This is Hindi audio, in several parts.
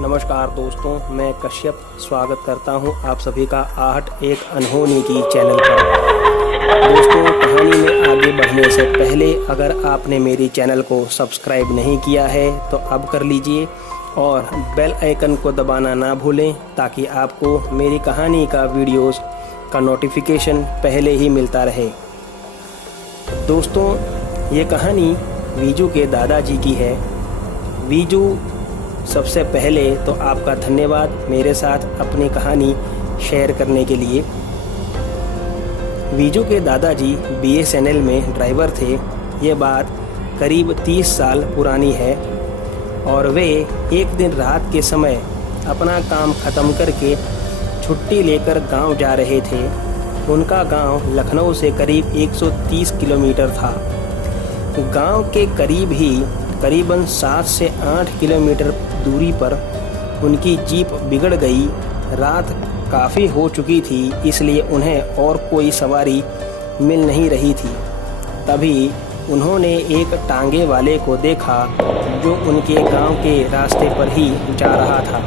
नमस्कार दोस्तों, मैं कश्यप स्वागत करता हूं आप सभी का आहट एक अनहोनी की चैनल पर। दोस्तों, कहानी में आगे बढ़ने से पहले अगर आपने मेरी चैनल को सब्सक्राइब नहीं किया है तो अब कर लीजिए और बेल आइकन को दबाना ना भूलें ताकि आपको मेरी कहानी का वीडियोस का नोटिफिकेशन पहले ही मिलता रहे। दोस्तों, ये कहानी वीजू के दादाजी की है। वीजू, सबसे पहले तो आपका धन्यवाद मेरे साथ अपनी कहानी शेयर करने के लिए। वीजू के दादाजी BSNL में ड्राइवर थे। ये बात करीब 30 साल पुरानी है और वे एक दिन रात के समय अपना काम ख़त्म करके छुट्टी लेकर गांव जा रहे थे। उनका गांव लखनऊ से करीब 130 किलोमीटर था। गांव के करीब ही करीबन 7 से 8 किलोमीटर दूरी पर उनकी जीप बिगड़ गई। रात काफ़ी हो चुकी थी, इसलिए उन्हें और कोई सवारी मिल नहीं रही थी। तभी उन्होंने एक टांगे वाले को देखा जो उनके गांव के रास्ते पर ही जा रहा था।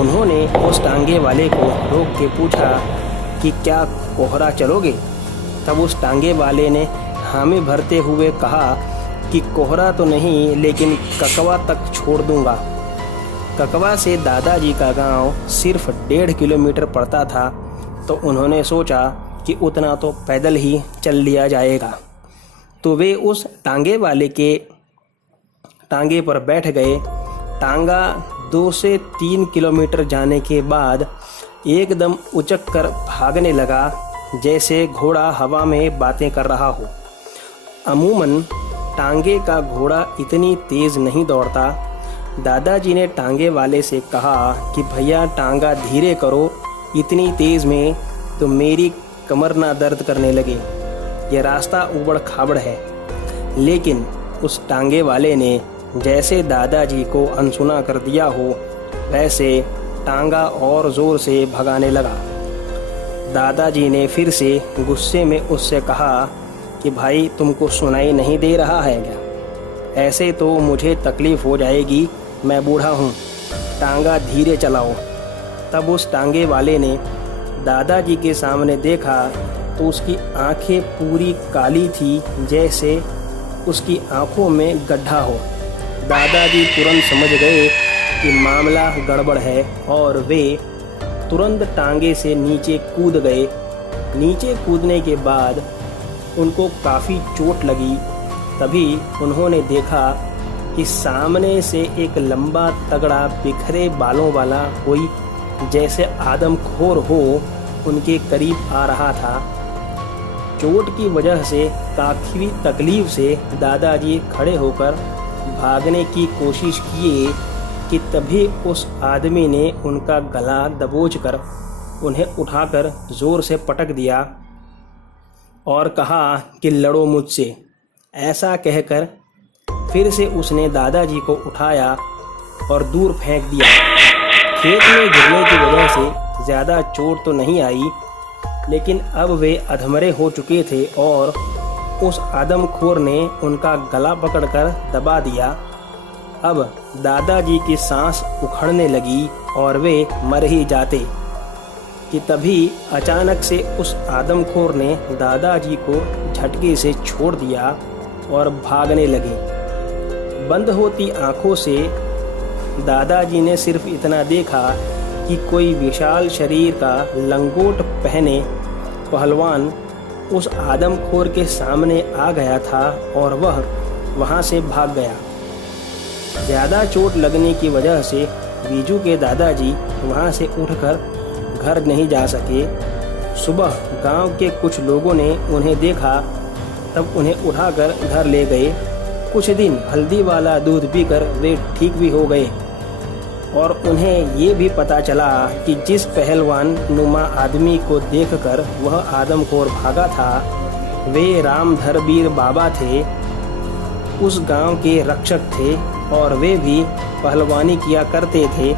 उन्होंने उस टांगे वाले को रोक के पूछा कि क्या कोहरा चलोगे? तब उस टांगे वाले ने हामी भरते हुए कहा कि कोहरा तो नहीं, लेकिन ककवा तक छोड़ दूंगा। ककवा से दादाजी का गांव सिर्फ 1.5 किलोमीटर पड़ता था, तो उन्होंने सोचा कि उतना तो पैदल ही चल लिया जाएगा। तो वे उस टांगे वाले के टांगे पर बैठ गए। टांगा 2 से 3 किलोमीटर जाने के बाद एकदम उचक कर भागने लगा, जैसे घोड़ा हवा में बातें कर रहा हो। अमूमन टांगे का घोड़ा इतनी तेज़ नहीं दौड़ता। दादाजी ने टांगे वाले से कहा कि भैया टांगा धीरे करो, इतनी तेज़ में तो मेरी कमर ना दर्द करने लगे। यह रास्ता ऊबड़ खाबड़ है। लेकिन उस टांगे वाले ने जैसे दादाजी को अनसुना कर दिया हो, वैसे टांगा और ज़ोर से भगाने लगा। दादाजी ने फिर से गुस्से में उससे कहा कि भाई, तुमको सुनाई नहीं दे रहा है क्या? ऐसे तो मुझे तकलीफ़ हो जाएगी, मैं बूढ़ा हूँ, टांगा धीरे चलाओ। तब उस टांगे वाले ने दादाजी के सामने देखा तो उसकी आंखें पूरी काली थी, जैसे उसकी आंखों में गड्ढा हो। दादाजी तुरंत समझ गए कि मामला गड़बड़ है और वे तुरंत टांगे से नीचे कूद गए। नीचे कूदने के बाद उनको काफ़ी चोट लगी। तभी उन्होंने देखा कि सामने से एक लंबा तगड़ा बिखरे बालों वाला कोई जैसे आदमखोर हो उनके करीब आ रहा था। चोट की वजह से काफ़ी तकलीफ से दादाजी खड़े होकर भागने की कोशिश किए कि तभी उस आदमी ने उनका गला दबोचकर उन्हें उठाकर ज़ोर से पटक दिया और कहा कि लड़ो मुझसे। ऐसा कहकर फिर से उसने दादाजी को उठाया और दूर फेंक दिया। खेत में गिरने की वजह से ज़्यादा चोट तो नहीं आई, लेकिन अब वे अधमरे हो चुके थे और उस आदमखोर ने उनका गला पकड़कर दबा दिया। अब दादाजी की सांस उखड़ने लगी और वे मर ही जाते कि तभी अचानक से उस आदमखोर ने दादाजी को झटके से छोड़ दिया और भागने लगे। बंद होती आंखों से दादाजी ने सिर्फ इतना देखा कि कोई विशाल शरीर का लंगोट पहने पहलवान उस आदमखोर के सामने आ गया था और वह वहां से भाग गया। ज़्यादा चोट लगने की वजह से वीजू के दादाजी वहां से उठकर घर नहीं जा सके। सुबह गांव के कुछ लोगों ने उन्हें देखा, तब उन्हें उठाकर घर ले गए। कुछ दिन हल्दी वाला दूध पीकर वे ठीक भी हो गए और उन्हें ये भी पता चला कि जिस पहलवान नुमा आदमी को देखकर वह आदमखोर भागा था, वे रामधरबीर बाबा थे, उस गांव के रक्षक थे और वे भी पहलवानी किया करते थे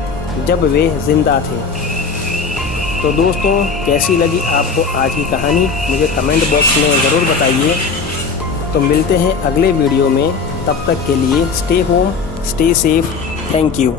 जब वे जिंदा थे। तो दोस्तों, कैसी लगी आपको आज की कहानी मुझे कमेंट बॉक्स में ज़रूर बताइए। तो मिलते हैं अगले वीडियो में, तब तक के लिए stay home, stay safe, thank you.